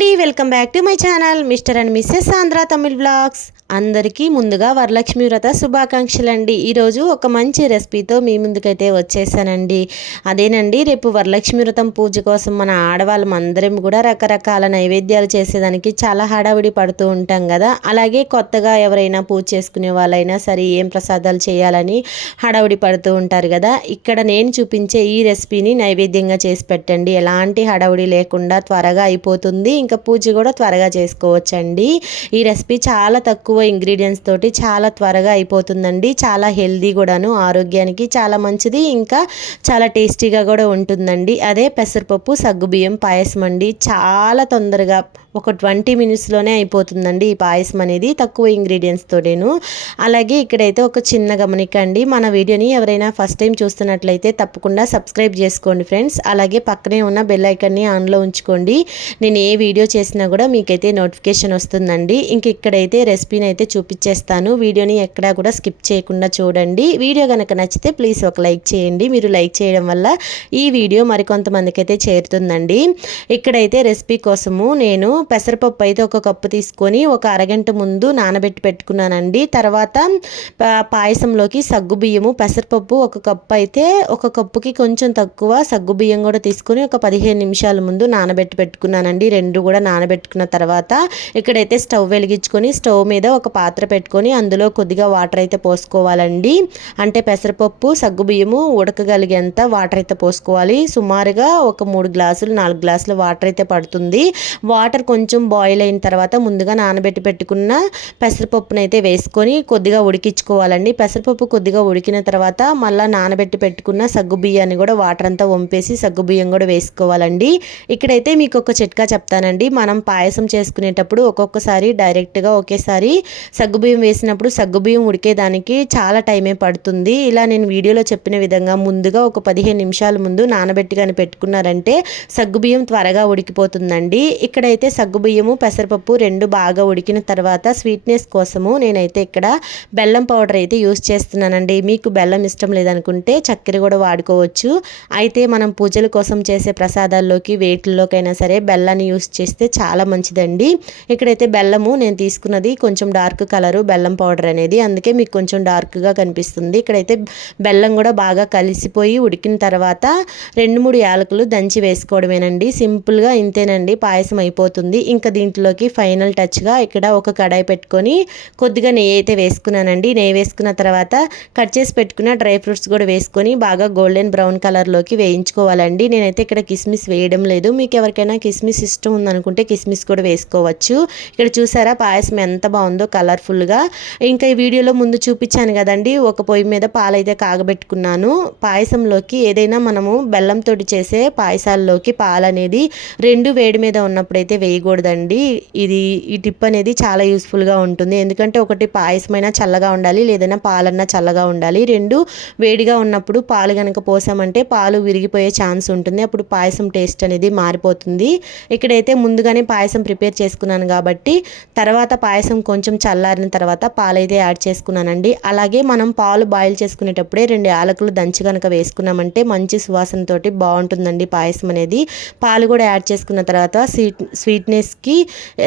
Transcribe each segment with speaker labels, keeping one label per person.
Speaker 1: అండి. Welcome back to my channel mister and missus Andhra Tamil blogs. అందరికీ ముందుగా వరలక్ష్మి వ్రత శుభాకాంక్షలు అండి ఈరోజు ఒక మంచి రెసిపీతో మీ ముందుకైతే వచ్చేసానండి. అదేనండి రేపు వరలక్ష్మి వ్రతం పూజ కోసం మన ఆడవాళ్ళం అందరం కూడా రకరకాల నైవేద్యాలు చేసేదానికి చాలా హడావిడి పడుతూ ఉంటాం కదా. అలాగే కొత్తగా ఎవరైనా పూజ చేసుకునే వాళ్ళైనా సరే ఏం ప్రసాదాలు చేయాలని హడావిడి పడుతూ ఉంటారు కదా. ఇక్కడ నేను చూపించే ఈ రెసిపీని నైవేద్యంగా చేసి పెట్టండి. ఎలాంటి హడావిడి లేకుండా త్వరగా అయిపోతుంది. ఇంకా పూజ కూడా త్వరగా చేసుకోవచ్చండి. ఈ రెసిపీ చాలా తక్కువ తక్కువ ఇంగ్రీడియంట్స్ తోటి చాలా త్వరగా అయిపోతుందండి. చాలా హెల్దీ కూడాను ఆరోగ్యానికి చాలా మంచిది. ఇంకా చాలా టేస్టీగా కూడా ఉంటుందండి. అదే పెసరపప్పు సగ్గుబియ్యం పాయసం అండి. చాలా తొందరగా ఒక ట్వంటీ మినిట్స్లోనే అయిపోతుందండి ఈ పాయసం అనేది తక్కువ ఇంగ్రీడియంట్స్ తోటేను. అలాగే ఇక్కడైతే ఒక చిన్న గమనిక అండి. మన వీడియోని ఎవరైనా ఫస్ట్ టైం చూస్తున్నట్లయితే తప్పకుండా సబ్స్క్రైబ్ చేసుకోండి ఫ్రెండ్స్ అలాగే పక్కనే ఉన్న బెల్ ఐకన్ని ఆన్లో ఉంచుకోండి. నేను ఏ వీడియో చేసినా కూడా మీకైతే నోటిఫికేషన్ వస్తుందండి. ఇంక ఇక్కడైతే రెసిపీని అయితే చూపించేస్తాను. వీడియోని ఎక్కడా కూడా స్కిప్ చేయకుండా చూడండి. వీడియో కనుక నచ్చితే ప్లీజ్ ఒక లైక్ చేయండి. మీరు లైక్ చేయడం వల్ల ఈ వీడియో మరికొంతమందికి అయితే చేరుతుందండి. ఇక్కడైతే రెసిపీ కోసము నేను పెసరపప్పు అయితే ఒక కప్పు తీసుకొని ఒక అరగంట ముందు నానబెట్టి పెట్టుకున్నానండి. తర్వాత పాయసంలోకి సగ్గు బియ్యము పెసరపప్పు ఒక కప్పు అయితే ఒక కప్పుకి కొంచెం తక్కువ సగ్గు బియ్యం కూడా తీసుకొని ఒక పదిహేను నిమిషాల ముందు నానబెట్టి పెట్టుకున్నానండి. రెండు కూడా నానబెట్టుకున్న తర్వాత ఇక్కడైతే స్టవ్ వెలిగించుకొని స్టవ్ మీద ఒక పాత్ర పెట్టుకొని అందులో కొద్దిగా వాటర్ అయితే పోసుకోవాలండి. అంటే పెసరపప్పు సగ్గుబియ్యము ఉడకగలిగేంత వాటర్ అయితే పోసుకోవాలి. సుమారుగా ఒక మూడు గ్లాసులు నాలుగు గ్లాసులు వాటర్ అయితే పడుతుంది. వాటర్ కొంచెం బాయిల్ అయిన తర్వాత ముందుగా నానబెట్టి పెట్టుకున్న పెసరపప్పును అయితే వేసుకొని కొద్దిగా ఉడికించుకోవాలండి. పెసరపప్పు కొద్దిగా ఉడికిన తర్వాత మళ్ళీ నానబెట్టి పెట్టుకున్న సగ్గు బియ్యాన్ని కూడా వాటర్ అంతా వంపేసి సగ్గు బియ్యం కూడా వేసుకోవాలండి. ఇక్కడైతే మీకు ఒక చిట్కా చెప్తానండి. మనం పాయసం చేసుకునేటప్పుడు ఒక్కొక్కసారి డైరెక్ట్గా ఒకేసారి సగ్గుబియ్యం వేసినప్పుడు సగ్గుబియ్యం ఉడికేదానికి చాలా టైమే పడుతుంది. ఇలా నేను వీడియోలో చెప్పిన విధంగా ముందుగా ఒక పదిహేను నిమిషాల ముందు నానబెట్టి కానీ పెట్టుకున్నారంటే సగ్గుబియ్యం త్వరగా ఉడికిపోతుందండి. ఇక్కడైతే సగ్గుబియ్యము పెసరపప్పు రెండు బాగా ఉడికిన తర్వాత స్వీట్నెస్ కోసము నేనైతే ఇక్కడ బెల్లం పౌడర్ అయితే యూస్ చేస్తున్నానండి. మీకు బెల్లం ఇష్టం లేదనుకుంటే చక్కెర కూడా వాడుకోవచ్చు. అయితే మనం పూజల కోసం చేసే ప్రసాదాల్లోకి వేటిల్లోకైనా సరే బెల్లాన్ని యూస్ చేస్తే చాలా మంచిదండి. ఇక్కడైతే బెల్లము నేను తీసుకున్నది కొంచెం డార్క్ కలరు బెల్లం పౌడర్ అనేది. అందుకే మీకు కొంచెం డార్క్గా కనిపిస్తుంది. ఇక్కడైతే బెల్లం కూడా బాగా కలిసిపోయి ఉడికిన తర్వాత రెండు మూడు యాలకులు దంచి వేసుకోవడమేనండి. సింపుల్గా ఇంతేనండి. పాయసం అయిపోతుంది. ఇంకా దీంట్లోకి ఫైనల్ టచ్గా ఇక్కడ ఒక కడాయి పెట్టుకొని కొద్దిగా నెయ్యి అయితే వేసుకున్నానండి. నెయ్యి వేసుకున్న తర్వాత కట్ చేసి పెట్టుకున్న డ్రై ఫ్రూట్స్ కూడా వేసుకొని బాగా గోల్డెన్ బ్రౌన్ కలర్లోకి వేయించుకోవాలండి. నేనైతే ఇక్కడ కిస్మిస్ వేయడం లేదు. మీకు ఎవరికైనా కిస్మిస్ ఇష్టం ఉందనుకుంటే కిస్మిస్ కూడా వేసుకోవచ్చు. ఇక్కడ చూసారా పాయసం ఎంత బాగుందో. కలర్ఫుల్గా. ఇంకా ఈ వీడియోలో ముందు చూపించాను కదండి ఒక పొయ్యి మీద పాలైతే కాగబెట్టుకున్నాను. పాయసంలోకి ఏదైనా మనము బెల్లంతో చేసే పాయసాల్లోకి పాలు అనేది రెండు వేడి మీద ఉన్నప్పుడైతే వేయకూడదండి. ఇది ఈ టిప్ అనేది చాలా యూస్ఫుల్గా ఉంటుంది. ఎందుకంటే ఒకటి పాయసమైనా చల్లగా ఉండాలి లేదైనా పాలన్నా చల్లగా ఉండాలి. రెండు వేడిగా ఉన్నప్పుడు పాలు కనుక పోసామంటే పాలు విరిగిపోయే ఛాన్స్ ఉంటుంది. అప్పుడు పాయసం టేస్ట్ అనేది మారిపోతుంది. ఇక్కడైతే ముందుగానే పాయసం ప్రిపేర్ చేసుకున్నాను కాబట్టి తర్వాత పాయసం కొంచెం చల్లారిన తర్వాత పాలైతే యాడ్ చేసుకున్నానండి. అలాగే మనం పాలు బాయిల్ చేసుకునేటప్పుడే రెండు యాలకులు దంచి కనుక వేసుకున్నామంటే మంచి సువాసనతోటి బాగుంటుందండి పాయసం అనేది. పాలు కూడా యాడ్ చేసుకున్న తర్వాత స్వీట్ స్వీట్నెస్కి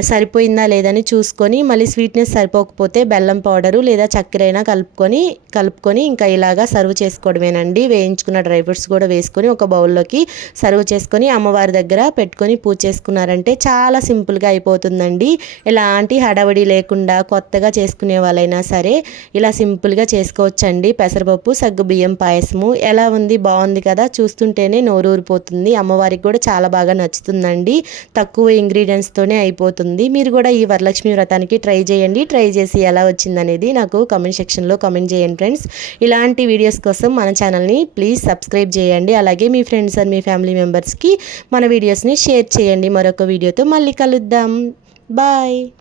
Speaker 1: సరిపోయిందా లేదని చూసుకొని మళ్ళీ స్వీట్నెస్ సరిపోకపోతే బెల్లం పౌడరు లేదా చక్కెర అయినా కలుపుకొని కలుపుకొని ఇంకా ఇలాగా సర్వ్ చేసుకోవడమేనండి. వేయించుకున్న డ్రై ఫ్రూట్స్ కూడా వేసుకొని ఒక బౌల్లోకి సర్వ్ చేసుకొని అమ్మవారి దగ్గర పెట్టుకొని పూజ చేసుకున్నారంటే చాలా సింపుల్గా అయిపోతుందండి. ఎలాంటి హడావడి లేకుండా కొత్తగా చేసుకునే వాళ్ళైనా సరే ఇలా సింపుల్గా చేసుకోవచ్చండి. పెసరపప్పు సగ్గు బియ్యం పాయసము ఎలా ఉంది? బాగుంది కదా? చూస్తుంటేనే నోరు ఊరిపోతుంది. అమ్మవారికి కూడా చాలా బాగా నచ్చుతుందండి. తక్కువ ఇంగ్రీడియంట్స్తోనే అయిపోతుంది. మీరు కూడా ఈ వరలక్ష్మి వ్రతానికి ట్రై చేయండి. ట్రై చేసి ఎలా వచ్చిందనేది నాకు కమెంట్ సెక్షన్లో కమెంట్ చేయండి ఫ్రెండ్స్ ఇలాంటి వీడియోస్ కోసం మన ఛానల్ని ప్లీజ్ సబ్స్క్రైబ్ చేయండి. అలాగే మీ ఫ్రెండ్స్ అండ్ మీ ఫ్యామిలీ మెంబర్స్కి మన వీడియోస్ని షేర్ చేయండి. మరొక వీడియోతో మళ్ళీ కలుద్దాం. బాయ్